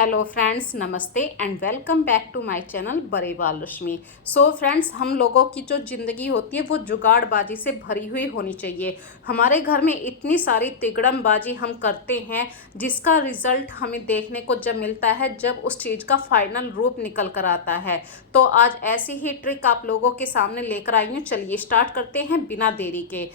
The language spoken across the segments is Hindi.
हेलो फ्रेंड्स, नमस्ते and welcome back to my channel Barewal Rashmi. So friends, हम लोगों की जो ज़िंदगी होती है वो जुगाड़बाजी से भरी हुई होनी चाहिए। हमारे घर में इतनी सारी तिकड़मबाजी हम करते हैं जिसका रिजल्ट हमें देखने को जब मिलता है जब उस चीज़ का फाइनल रूप निकल कर आता है। तो आज ऐसी ही ट्रिक आप लोगों के सामने लेकर आई हूँ। चलिए स्टार्ट करते हैं बिना देरी के।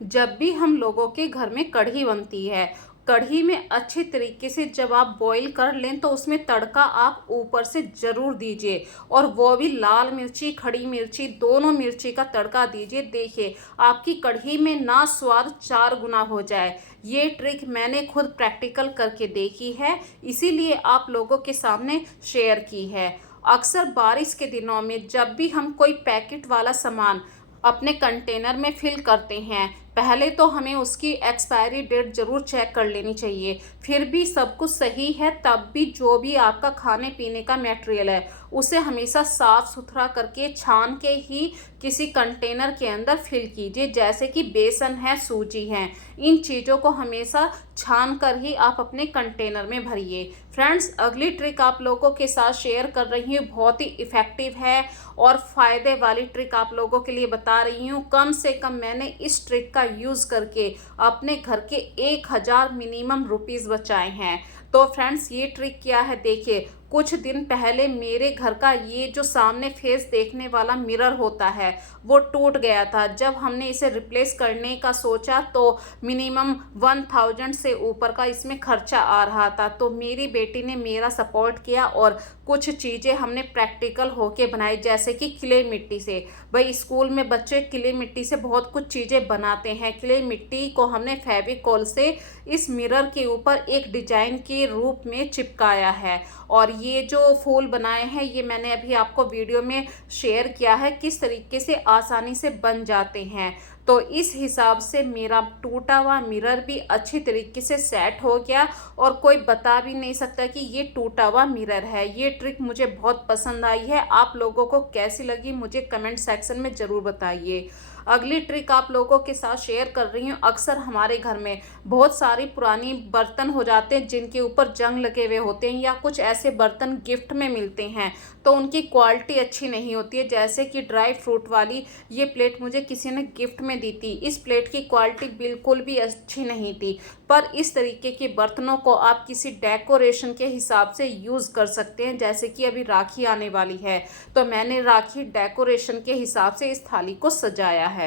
जब भी हम लोगों के घर में कढ़ी बनती है, कढ़ी में अच्छे तरीके से जब आप बॉईल कर लें तो उसमें तड़का आप ऊपर से ज़रूर दीजिए, और वो भी लाल मिर्ची खड़ी मिर्ची दोनों मिर्ची का तड़का दीजिए। देखिए आपकी कढ़ी में ना स्वाद 4 गुना हो जाए। ये ट्रिक मैंने खुद प्रैक्टिकल करके देखी है, इसीलिए आप लोगों के सामने शेयर की है। अक्सर बारिश के दिनों में जब भी हम कोई पैकेट वाला सामान अपने कंटेनर में फिल करते हैं, पहले तो हमें उसकी एक्सपायरी डेट ज़रूर चेक कर लेनी चाहिए। फिर भी सब कुछ सही है तब भी जो भी आपका खाने पीने का मटेरियल है उसे हमेशा साफ़ सुथरा करके छान के ही किसी कंटेनर के अंदर फिल कीजिए। जैसे कि बेसन है, सूजी है, इन चीज़ों को हमेशा छान कर ही आप अपने कंटेनर में भरिए। फ्रेंड्स, अगली ट्रिक आप लोगों के साथ शेयर कर रही हूँ, बहुत ही इफ़ेक्टिव है और फ़ायदे वाली ट्रिक आप लोगों के लिए बता रही हूँ। कम से कम मैंने इस ट्रिक का यूज़ करके अपने घर के 1000 मिनिमम रुपीज़ बचाए हैं। तो फ्रेंड्स, ये ट्रिक क्या है देखिए। कुछ दिन पहले मेरे घर का ये जो सामने फेस देखने वाला मिरर होता है वो टूट गया था। जब हमने इसे रिप्लेस करने का सोचा तो मिनिमम 1000 से ऊपर का इसमें खर्चा आ रहा था। तो मेरी बेटी ने मेरा सपोर्ट किया और कुछ चीज़ें हमने प्रैक्टिकल होके बनाई, जैसे कि क्ले मिट्टी से। भाई स्कूल में बच्चे क्ले मिट्टी से बहुत कुछ चीज़ें बनाते हैं। क्ले मिट्टी को हमने फेविकोल से इस मिरर के ऊपर एक डिजाइन के रूप में चिपकाया है, और ये जो फूल बनाए हैं ये मैंने अभी आपको वीडियो में शेयर किया है किस तरीके से आसानी से बन जाते हैं। तो इस हिसाब से मेरा टूटा हुआ मिरर भी अच्छी तरीके से सेट हो गया और कोई बता भी नहीं सकता कि ये टूटा हुआ मिरर है। ये ट्रिक मुझे बहुत पसंद आई है। आप लोगों को कैसी लगी मुझे कमेंट सेक्शन में ज़रूर बताइए। अगली ट्रिक आप लोगों के साथ शेयर कर रही हूँ। अक्सर हमारे घर में बहुत सारी पुरानी बर्तन हो जाते हैं जिनके ऊपर जंग लगे हुए होते हैं, या कुछ ऐसे बर्तन गिफ्ट में मिलते हैं तो उनकी क्वालिटी अच्छी नहीं होती है। जैसे कि ड्राई फ्रूट वाली ये प्लेट मुझे किसी ने गिफ्ट में दी थी। इस प्लेट की क्वालिटी बिल्कुल भी अच्छी नहीं थी, पर इस तरीके के बर्तनों को आप किसी डेकोरेशन के हिसाब से यूज़ कर सकते हैं। जैसे कि अभी राखी आने वाली है तो मैंने राखी डेकोरेशन के हिसाब से इस थाली को सजाया है।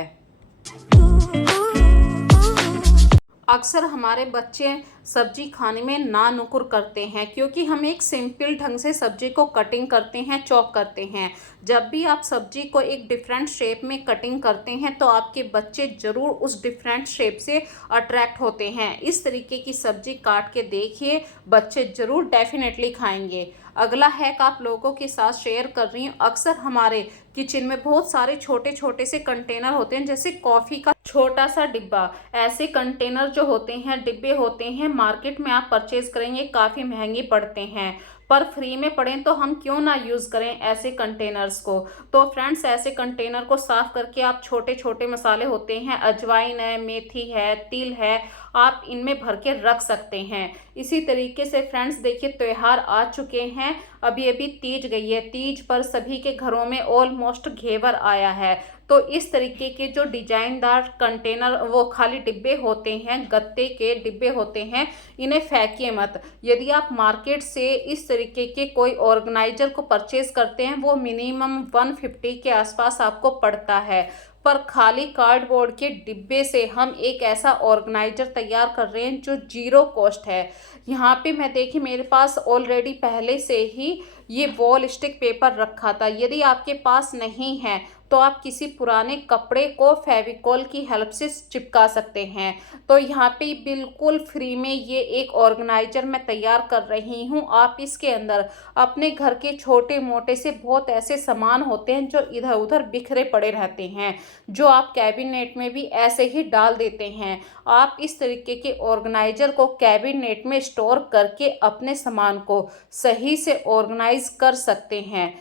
अक्सर हमारे बच्चे सब्जी खाने में ना नुकुर करते हैं क्योंकि हम एक सिंपल ढंग से सब्जी को कटिंग करते हैं, चॉप करते हैं। जब भी आप सब्जी को एक डिफरेंट शेप में कटिंग करते हैं तो आपके बच्चे ज़रूर उस डिफरेंट शेप से अट्रैक्ट होते हैं। इस तरीके की सब्जी काट के देखिए, बच्चे ज़रूर डेफिनेटली खाएंगे। अगला हैक आप लोगों के साथ शेयर कर रही हूँ। अक्सर हमारे किचन में बहुत सारे छोटे छोटे से कंटेनर होते हैं, जैसे कॉफ़ी का छोटा सा डिब्बा। ऐसे कंटेनर जो होते हैं, डिब्बे होते हैं, मार्केट में आप परचेज करेंगे काफ़ी महंगे पड़ते हैं, पर फ्री में पड़ें तो हम क्यों ना यूज़ करें ऐसे कंटेनर्स को। तो फ्रेंड्स, ऐसे कंटेनर को साफ़ करके आप छोटे छोटे मसाले होते हैं, अजवाइन है, मेथी है, तिल है, आप इनमें भर के रख सकते हैं। इसी तरीके से फ्रेंड्स देखिए, त्यौहार आ चुके हैं। अभी अभी तीज गई है। तीज पर सभी के घरों में ऑलमोस्ट घेवर आया है। तो इस तरीके के जो डिजाइनदार कंटेनर, वो खाली डिब्बे होते हैं, गत्ते के डिब्बे होते हैं, इन्हें फेंकिए मत। यदि आप मार्केट से इस तरीके के कोई ऑर्गेनाइजर को परचेज करते हैं वो मिनिमम 150 के आसपास आपको पड़ता है, पर खाली कार्डबोर्ड के डिब्बे से हम एक ऐसा ऑर्गेनाइजर तैयार कर रहे हैं जो जीरो कॉस्ट है। यहाँ पे मैं देखिए, मेरे पास ऑलरेडी पहले से ही ये वॉल स्टिक पेपर रखा था। यदि आपके पास नहीं है तो आप किसी पुराने कपड़े को फेविकॉल की हेल्प से चिपका सकते हैं। तो यहाँ पे बिल्कुल फ्री में ये एक ऑर्गेनाइजर मैं तैयार कर रही हूँ। आप इसके अंदर अपने घर के छोटे मोटे से बहुत ऐसे सामान होते हैं जो इधर उधर बिखरे पड़े रहते हैं, जो आप कैबिनेट में भी ऐसे ही डाल देते हैं। आप इस तरीके के ऑर्गेनाइजर को कैबिनेट में स्टोर करके अपने सामान को सही से ऑर्गेनाइज कर सकते हैं।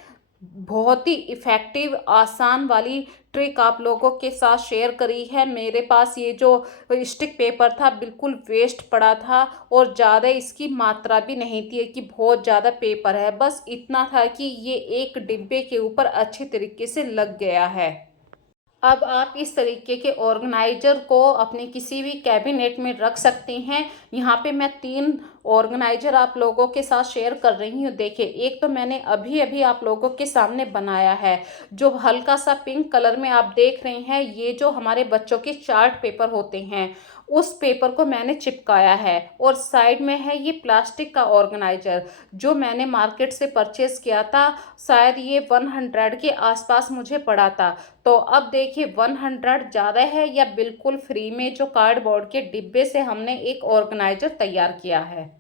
बहुत ही इफ़ेक्टिव आसान वाली ट्रिक आप लोगों के साथ शेयर करी है। मेरे पास ये जो स्टिक पेपर था बिल्कुल वेस्ट पड़ा था और ज़्यादा इसकी मात्रा भी नहीं थी कि बहुत ज़्यादा पेपर है, बस इतना था कि ये एक डिब्बे के ऊपर अच्छी तरीके से लग गया है। अब आप इस तरीके के ऑर्गेनाइजर को अपने किसी भी कैबिनेट में रख सकते हैं। यहाँ पे मैं 3 ऑर्गेनाइजर आप लोगों के साथ शेयर कर रही हूँ। देखिए, एक तो मैंने अभी अभी आप लोगों के सामने बनाया है, जो हल्का सा पिंक कलर में आप देख रहे हैं। ये जो हमारे बच्चों के चार्ट पेपर होते हैं, उस पेपर को मैंने चिपकाया है। और साइड में है ये प्लास्टिक का ऑर्गेनाइजर, जो मैंने मार्केट से परचेज किया था। शायद ये 100 के आसपास मुझे पड़ा था। तो अब देखिए, 100 ज़्यादा है या बिल्कुल फ्री में जो कार्डबोर्ड के डिब्बे से हमने एक ऑर्गेनाइजर तैयार किया है।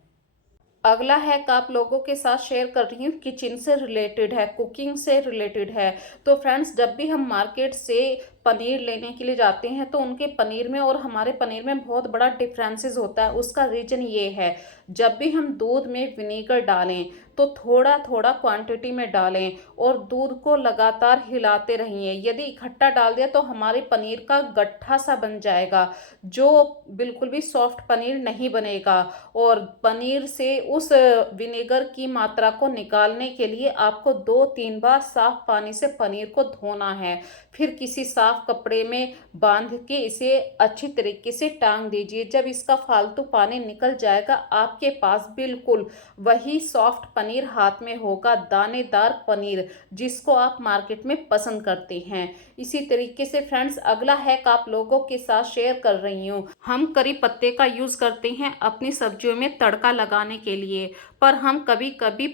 अगला हैक आप लोगों के साथ शेयर कर रही हूँ, किचन से रिलेटेड है, कुकिंग से रिलेटेड है। तो फ्रेंड्स, जब भी हम मार्केट से पनीर लेने के लिए जाते हैं तो उनके पनीर में और हमारे पनीर में बहुत बड़ा डिफरेंसेस होता है। उसका रीज़न ये है, जब भी हम दूध में विनेगर डालें तो थोड़ा थोड़ा क्वांटिटी में डालें और दूध को लगातार हिलाते रहिए। यदि इकट्ठा डाल दिया तो हमारे पनीर का गट्ठा सा बन जाएगा, जो बिल्कुल भी सॉफ्ट पनीर नहीं बनेगा। और पनीर से उस विनेगर की मात्रा को निकालने के लिए आपको 2-3 बार साफ पानी से पनीर को धोना है। फिर किसी साफ कपड़े में बांध के इसे अच्छी तरीके से टांग दीजिए। जब इसका फालतू पानी निकल जाएगा, आपके पास बिल्कुल वही सॉफ्ट पनीर हाथ में होगा, दानेदार पनीर, जिसको आप मार्केट में पसंद करते हैं। इसी तरीके से फ्रेंड्स, अगला हैक आप लोगों के साथ शेयर कर रही हूँ। हम करी पत्ते का यूज़ करते हैं अपनी सब्जियों में तड़का लगाने के लिए, पर हम कभी कभी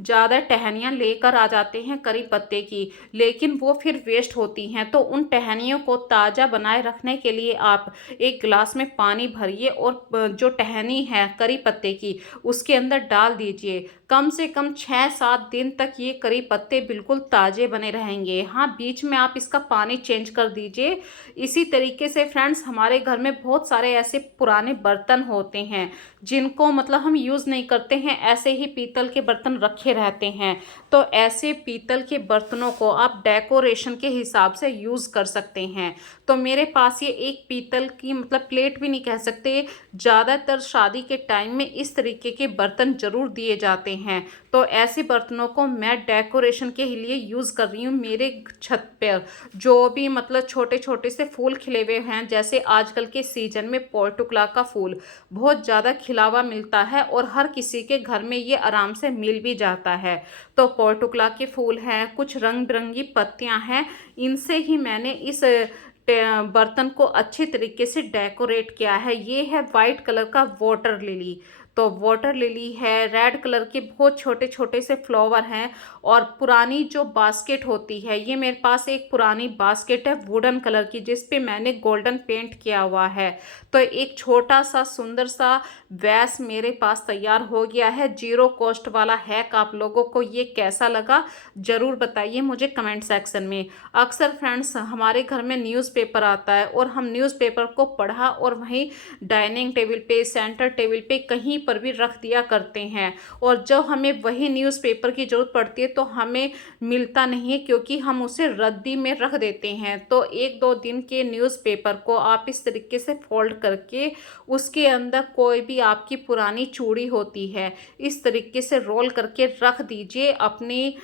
ज़्यादा टहनियाँ लेकर आ जाते हैं करी पत्ते की, लेकिन वो फिर वेस्ट होती हैं। तो उन टहनियों को ताज़ा बनाए रखने के लिए आप एक गिलास में पानी भरिए और जो टहनी है करी पत्ते की, उसके अंदर डाल दीजिए। कम से कम 6-7 दिन तक ये करी पत्ते बिल्कुल ताज़े बने रहेंगे। हाँ, बीच में आप इसका पानी चेंज कर दीजिए। इसी तरीके से फ्रेंड्स, हमारे घर में बहुत सारे ऐसे पुराने बर्तन होते हैं जिनको मतलब हम यूज़ नहीं करते हैं, ऐसे ही पीतल के बर्तन रखे रहते हैं। तो ऐसे पीतल के बर्तनों को आप डेकोरेशन के हिसाब से यूज़ कर सकते हैं। तो मेरे पास ये एक पीतल की मतलब प्लेट भी नहीं कह सकते, ज़्यादातर शादी के टाइम में इस तरीके के बर्तन ज़रूर दिए जाते हैं। तो ऐसे बर्तनों को मैं डेकोरेशन के लिए यूज़ कर रही हूँ। मेरे छत पर जो भी मतलब छोटे छोटे से फूल खिले हुए हैं, जैसे आजकल के सीजन में पोर्टुकला का फूल बहुत ज़्यादा खिला हुआ मिलता है और हर किसी के घर में ये आराम से मिल भी जाता है। तो पोर्टुकला के फूल हैं, कुछ रंग बिरंगी पत्तियां हैं, इनसे ही मैंने इस बर्तन को अच्छे तरीके से डेकोरेट किया है। ये है वाइट कलर का वाटर लिली। तो वाटर लिली है, रेड कलर के बहुत छोटे छोटे से फ्लावर हैं। और पुरानी जो बास्केट होती है, ये मेरे पास एक पुरानी बास्केट है वुडन कलर की, जिस पे मैंने गोल्डन पेंट किया हुआ है। तो एक छोटा सा सुंदर सा वैस मेरे पास तैयार हो गया है। जीरो कॉस्ट वाला हैक आप लोगों को ये कैसा लगा ज़रूर बताइए मुझे कमेंट सेक्शन में। अक्सर फ्रेंड्स, हमारे घर में न्यूज़पेपर आता है और हम न्यूज़पेपर को पढ़ा और वहीं डाइनिंग टेबल पे, सेंटर टेबल पे कहीं पर भी रख दिया करते हैं। और जब हमें वही न्यूज़पेपर की ज़रूरत पड़ती है तो हमें मिलता नहीं है, क्योंकि हम उसे रद्दी में रख देते हैं। तो 1-2 दिन के न्यूज़पेपर को आप इस तरीके से फोल्ड करके उसके अंदर कोई भी आपकी पुरानी चूड़ी होती है, इस तरीके से रोल करके रख दीजिए। अपनी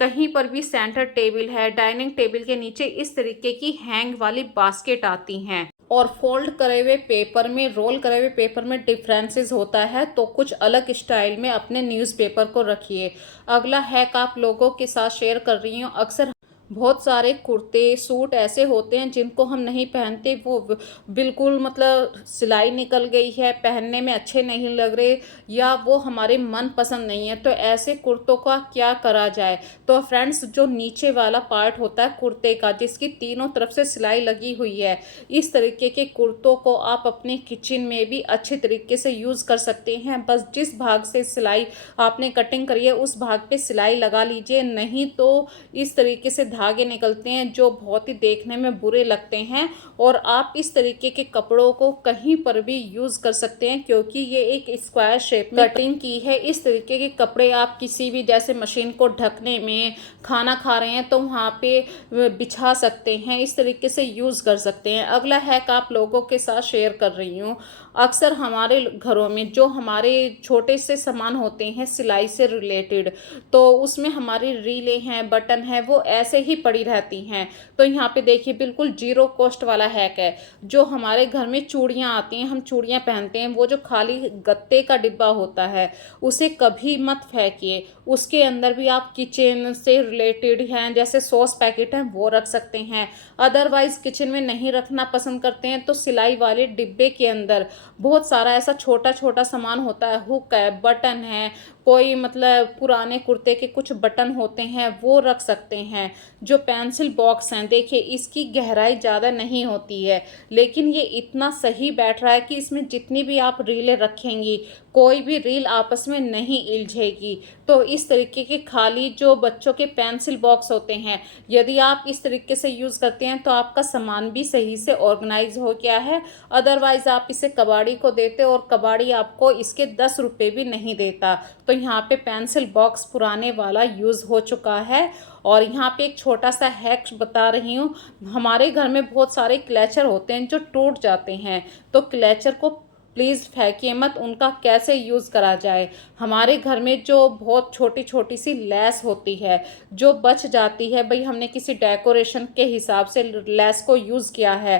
कहीं पर भी सेंटर टेबल है, डाइनिंग टेबल के नीचे इस तरीके की हैंग वाली बास्केट आती हैं। और फोल्ड करे हुए पेपर में, रोल करे हुए पेपर में डिफरेंसेस होता है, तो कुछ अलग स्टाइल में अपने न्यूज़पेपर को रखिए। अगला हैक आप लोगों के साथ शेयर कर रही हूँ। अक्सर बहुत सारे कुर्ते सूट ऐसे होते हैं जिनको हम नहीं पहनते, वो बिल्कुल मतलब सिलाई निकल गई है, पहनने में अच्छे नहीं लग रहे, या वो हमारे मन पसंद नहीं है। तो ऐसे कुर्तों का क्या करा जाए? तो फ्रेंड्स, जो नीचे वाला पार्ट होता है कुर्ते का, जिसकी तीनों तरफ से सिलाई लगी हुई है, इस तरीके के कुर्तों को आप अपने किचन में भी अच्छे तरीके से यूज़ कर सकते हैं। बस जिस भाग से सिलाई आपने कटिंग करी है उस भाग पे सिलाई लगा लीजिए, नहीं तो इस तरीके से धागे निकलते हैं जो बहुत ही देखने में बुरे लगते हैं। और आप इस तरीके के कपड़ों को कहीं पर भी यूज़ कर सकते हैं, क्योंकि ये एक स्क्वायर शेप में कटिंग की है। इस तरीके के कपड़े आप किसी भी, जैसे मशीन को ढकने में, खाना खा रहे हैं तो वहाँ पे बिछा सकते हैं, इस तरीके से यूज़ कर सकते हैं। अगला हैक आप लोगों के साथ शेयर कर रही हूँ। अक्सर हमारे घरों में जो हमारे छोटे से सामान होते हैं सिलाई से रिलेटेड, तो उसमें हमारी रीलें हैं, बटन है, वो ऐसे ही पड़ी रहती हैं। तो यहाँ पे देखिए बिल्कुल जीरो कॉस्ट वाला हैक है। जो हमारे घर में चूड़ियाँ आती हैं, हम चूड़ियाँ पहनते हैं, वो जो खाली गत्ते का डिब्बा होता है उसे कभी मत फेंकिए। उसके अंदर भी आप किचन से रिलेटेड हैं, जैसे सॉस पैकेट हैं, वो रख सकते हैं। अदरवाइज़ किचन में नहीं रखना पसंद करते हैं तो सिलाई वाले डिब्बे के अंदर बहुत सारा ऐसा छोटा छोटा सामान होता है, हुक है, बटन है, कोई मतलब पुराने कुर्ते के कुछ बटन होते हैं, वो रख सकते हैं। जो पेंसिल बॉक्स हैं, देखिए इसकी गहराई ज़्यादा नहीं होती है, लेकिन ये इतना सही बैठ रहा है कि इसमें जितनी भी आप रीलें रखेंगी कोई भी रील आपस में नहीं उलझेगी। तो इस तरीके के खाली जो बच्चों के पेंसिल बॉक्स होते हैं, यदि आप इस तरीके से यूज़ करते हैं तो आपका सामान भी सही से ऑर्गेनाइज हो गया है। अदरवाइज़ आप इसे कबाड़ी को देते और कबाड़ी आपको इसके 10 रुपये भी नहीं देता। तो यहाँ पे पेंसिल बॉक्स पुराने वाला यूज़ हो चुका है। और यहाँ पे एक छोटा सा हैक बता रही हूँ। हमारे घर में बहुत सारे क्लचर होते हैं जो टूट जाते हैं, तो क्लचर को प्लीज़ फेंकिए मत। उनका कैसे यूज़ करा जाए, हमारे घर में जो बहुत छोटी छोटी सी लेस होती है जो बच जाती है, भाई हमने किसी डेकोरेशन के हिसाब से लेस को यूज़ किया है,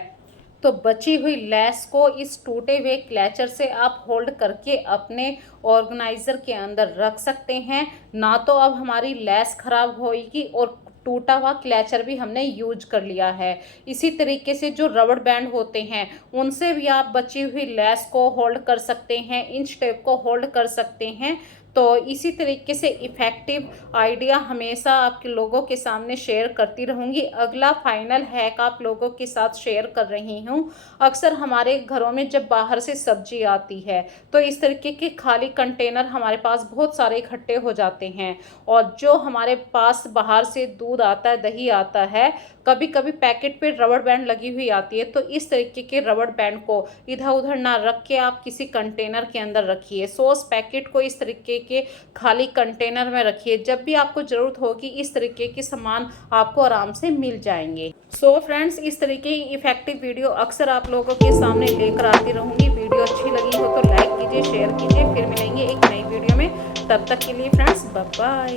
तो बची हुई लेस को इस टूटे हुए क्लचर से आप होल्ड करके अपने ऑर्गेनाइज़र के अंदर रख सकते हैं। ना तो अब हमारी लेस ख़राब होएगी और टूटा हुआ क्लचर भी हमने यूज कर लिया है। इसी तरीके से जो रबड़ बैंड होते हैं उनसे भी आप बची हुई लेस को होल्ड कर सकते हैं, इंच टेप को होल्ड कर सकते हैं। तो इसी तरीके से इफ़ेक्टिव आइडिया हमेशा आपके लोगों के सामने शेयर करती रहूँगी। अगला फाइनल हैक आप लोगों के साथ शेयर कर रही हूँ। अक्सर हमारे घरों में जब बाहर से सब्जी आती है तो इस तरीके के खाली कंटेनर हमारे पास बहुत सारे इकट्ठे हो जाते हैं। और जो हमारे पास बाहर से दूध आता है, दही आता है, कभी कभी पैकेट पे रबड़ बैंड लगी हुई आती है, तो इस तरीके के रबड़ बैंड को इधर उधर ना रख के आप किसी कंटेनर के अंदर रखिए। सॉस पैकेट को इस तरीके के खाली कंटेनर में रखिए। जब भी आपको ज़रूरत होगी इस तरीके के सामान आपको आराम से मिल जाएंगे। सो फ्रेंड्स, इस तरीके की इफेक्टिव वीडियो अक्सर आप लोगों के सामने लेकर आती रहूँगी। वीडियो अच्छी लगी हो तो लाइक कीजिए, शेयर कीजिए। फिर मिलेंगे एक नई वीडियो में, तब तक के लिए फ्रेंड्स बाय बाय।